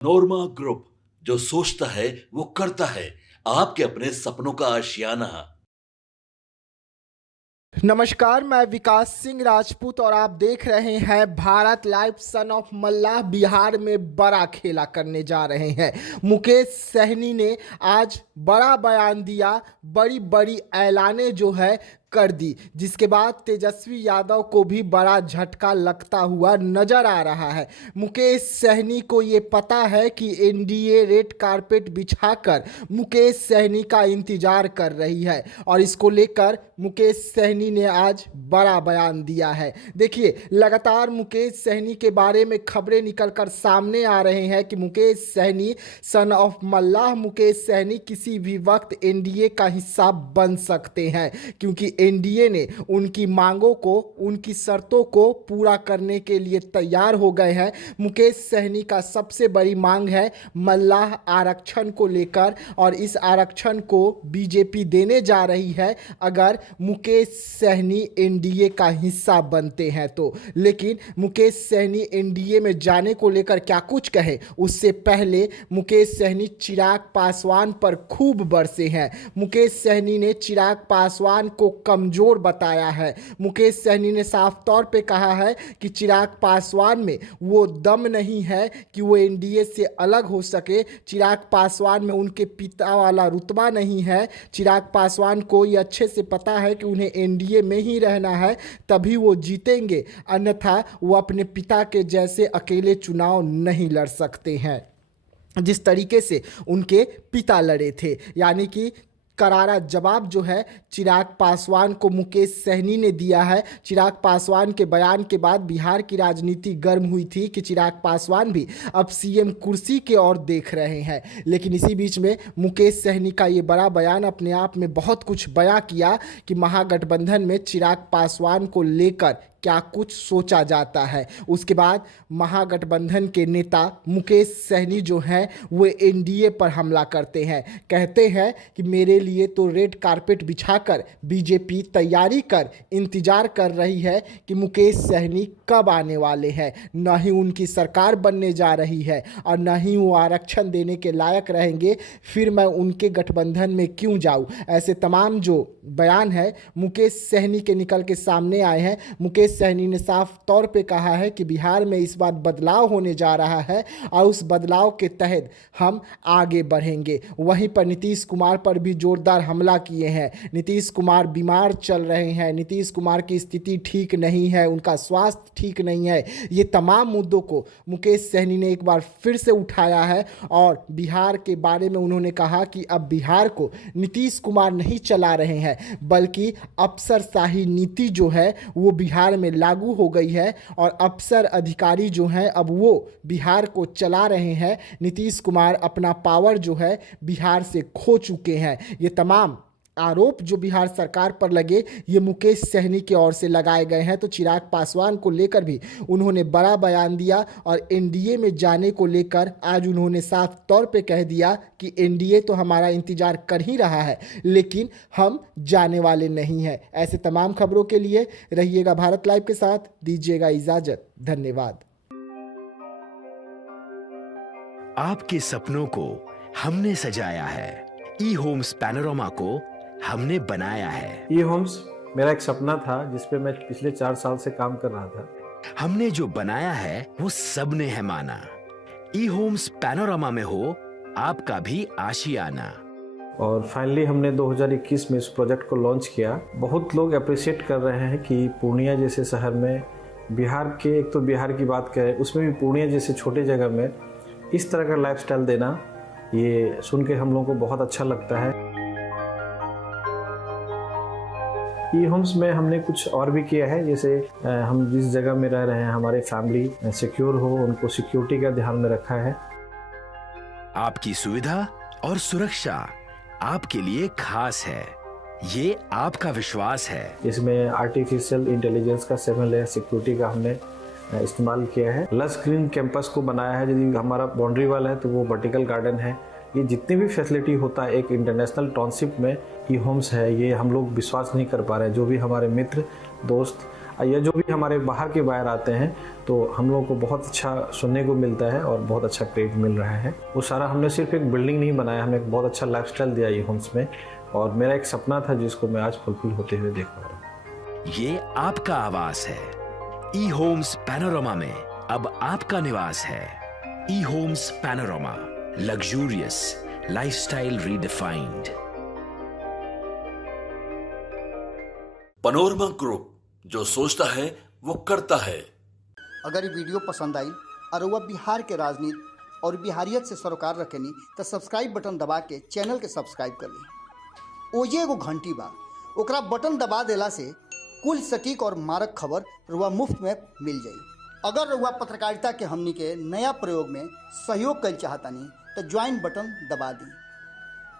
नोरमा group, जो सोचता है वो करता है। आपके अपने सपनों का आशियाना। नमस्कार, मैं विकास सिंह राजपूत और आप देख रहे हैं भारत लाइव। सन ऑफ मल्लाह बिहार में बड़ा खेला करने जा रहे हैं। मुकेश सहनी ने आज बड़ा बयान दिया, बड़ी बड़ी ऐलानें जो है कर दी, जिसके बाद तेजस्वी यादव को भी बड़ा झटका लगता हुआ नजर आ रहा है। मुकेश सहनी को ये पता है कि एनडीए रेड कारपेट बिछाकर मुकेश सहनी का इंतजार कर रही है और इसको लेकर मुकेश सहनी ने आज बड़ा बयान दिया है। देखिए, लगातार मुकेश सहनी के बारे में खबरें निकलकर सामने आ रहे हैं कि मुकेश सहनी, सन ऑफ मल्लाह मुकेश सहनी किसी भी वक्त एनडीए का हिस्सा बन सकते हैं, क्योंकि एनडीए ने उनकी मांगों को, उनकी शर्तों को पूरा करने के लिए तैयार हो गए हैं। मुकेश सहनी का सबसे बड़ी मांग है मल्लाह आरक्षण को लेकर, और इस आरक्षण को बीजेपी देने जा रही है अगर मुकेश सहनी एनडीए का हिस्सा बनते हैं तो। लेकिन मुकेश सहनी एनडीए में जाने को लेकर क्या कुछ कहे, उससे पहले मुकेश सहनी चिराग पासवान पर खूब बरसे हैं। मुकेश सहनी ने चिराग पासवान को कमजोर बताया है। मुकेश सहनी ने साफ तौर पे कहा है कि चिराग पासवान में वो दम नहीं है कि वो एनडीए से अलग हो सके। चिराग पासवान में उनके पिता वाला रुतबा नहीं है। चिराग पासवान को ये अच्छे से पता है कि उन्हें एनडीए में ही रहना है, तभी वो जीतेंगे, अन्यथा वो अपने पिता के जैसे अकेले चुनाव नहीं लड़ सकते हैं जिस तरीके से उनके पिता लड़े थे। यानी कि करारा जवाब जो है चिराग पासवान को मुकेश सहनी ने दिया है। चिराग पासवान के बयान के बाद बिहार की राजनीति गर्म हुई थी कि चिराग पासवान भी अब सीएम कुर्सी की ओर देख रहे हैं। लेकिन इसी बीच में मुकेश सहनी का ये बड़ा बयान अपने आप में बहुत कुछ बयां किया कि महागठबंधन में चिराग पासवान को लेकर क्या कुछ सोचा जाता है। उसके बाद महागठबंधन के नेता मुकेश सहनी जो हैं वो एनडीए पर हमला करते हैं। कहते हैं कि मेरे लिए तो रेड कारपेट बिछाकर बीजेपी तैयारी कर इंतजार कर रही है कि मुकेश सहनी कब आने वाले हैं। न ही उनकी सरकार बनने जा रही है और न ही वो आरक्षण देने के लायक रहेंगे, फिर मैं उनके गठबंधन में क्यों जाऊं। ऐसे तमाम जो बयान है मुकेश सहनी के निकल के सामने आए हैं। मुकेश सहनी ने साफ तौर पे कहा है कि बिहार में इस बार बदलाव होने जा रहा है और उस बदलाव के तहत हम आगे बढ़ेंगे। वहीं पर नीतीश कुमार पर भी जोरदार हमला किए हैं। नीतीश कुमार बीमार चल रहे हैं, नीतीश कुमार की स्थिति ठीक नहीं है, उनका स्वास्थ्य ठीक नहीं है। ये तमाम मुद्दों को मुकेश सहनी ने एक बार फिर से उठाया है और बिहार के बारे में उन्होंने कहा कि अब बिहार को नीतीश कुमार नहीं चला रहे हैं, बल्कि अफसरशाही नीति जो है वो बिहार में लागू हो गई है और अफसर अधिकारी जो हैं अब वो बिहार को चला रहे हैं। नीतीश कुमार अपना पावर जो है बिहार से खो चुके हैं। ये तमाम आरोप जो बिहार सरकार पर लगे ये मुकेश सहनी की ओर से लगाए गए हैं। तो चिराग पासवान को लेकर भी उन्होंने बड़ा बयान दिया और एनडीए में जाने को लेकर आज उन्होंने साफ तौर पे कह दिया कि एनडीए तो हमारा इंतजार कर ही रहा है, लेकिन हम जाने वाले नहीं हैं। ऐसे तमाम खबरों के लिए रहिएगा भारत लाइव के साथ, दीजिएगा इजाजत। धन्यवाद। आपके सपनों को हमने सजाया है, ई होम्स पैनोरमा को हमने बनाया है। ई होम्स मेरा एक सपना था जिस पे मैं पिछले 4 साल से काम कर रहा था। हमने जो बनाया है वो सबने है माना। ई होम्स पैनोरमा में हो आपका भी आशियाना। और फाइनली हमने 2021 में इस प्रोजेक्ट को लॉन्च किया। बहुत लोग अप्रिशिएट कर रहे हैं कि पूर्णिया जैसे शहर में, बिहार के, एक तो बिहार की बात करें उसमें भी पूर्णिया जैसे छोटे जगह में इस तरह का लाइफस्टाइल देना, ये सुन के हम लोगों को बहुत अच्छा लगता है। ई होम्स में हमने कुछ और भी किया है, जैसे हम जिस जगह में रह रहे हैं हमारे फैमिली सिक्योर हो, उनको सिक्योरिटी का ध्यान में रखा है। आपकी सुविधा और सुरक्षा आपके लिए खास है, ये आपका विश्वास है। इसमें आर्टिफिशियल इंटेलिजेंस का 7 लेयर सिक्योरिटी का हमने इस्तेमाल किया है। लस ग्रीन कैंपस को बनाया है। यदि हमारा बाउंड्री वाल है तो वो वर्टिकल गार्डन है। ये जितनी भी फैसिलिटी होता है एक इंटरनेशनल टाउनशिप में ई होम्स है, ये हम लोग विश्वास नहीं कर पा रहे हैं। जो भी हमारे मित्र दोस्त या जो भी हमारे बाहर के बायर आते हैं तो हम लोगों को बहुत अच्छा सुनने को मिलता है और बहुत अच्छा क्रेडिट मिल रहा है। वो सारा हमने सिर्फ एक बिल्डिंग नहीं बनाया, हमें एक बहुत अच्छा लाइफस्टाइल दिया ये होम्स में, और मेरा एक सपना था जिसको मैं आज फुलफिल होते हुए देख पा रहा हूँ। ये आपका आवास है। ई होम्स पैनोरामा में अब आपका निवास है। E homes Panorama, luxurious lifestyle redefined. Panorama group, जो सोचता है वो करता है। अगर ये वीडियो पसंद आई और वह बिहार के राजनीति और बिहारियत से सरोकार रखेनी तो सब्सक्राइब बटन दबा के चैनल के सब्सक्राइब कर ली। ओजे एगो घंटी बा, ओकरा बटन दबा देला से कुल सटीक और मारक खबर रुआ मुफ्त में मिल जाई। अगर रुआ पत्रकारिता के हमनी के नया प्रयोग में सहयोग कर चाहतानी तो ज्वाइन बटन दबा दी।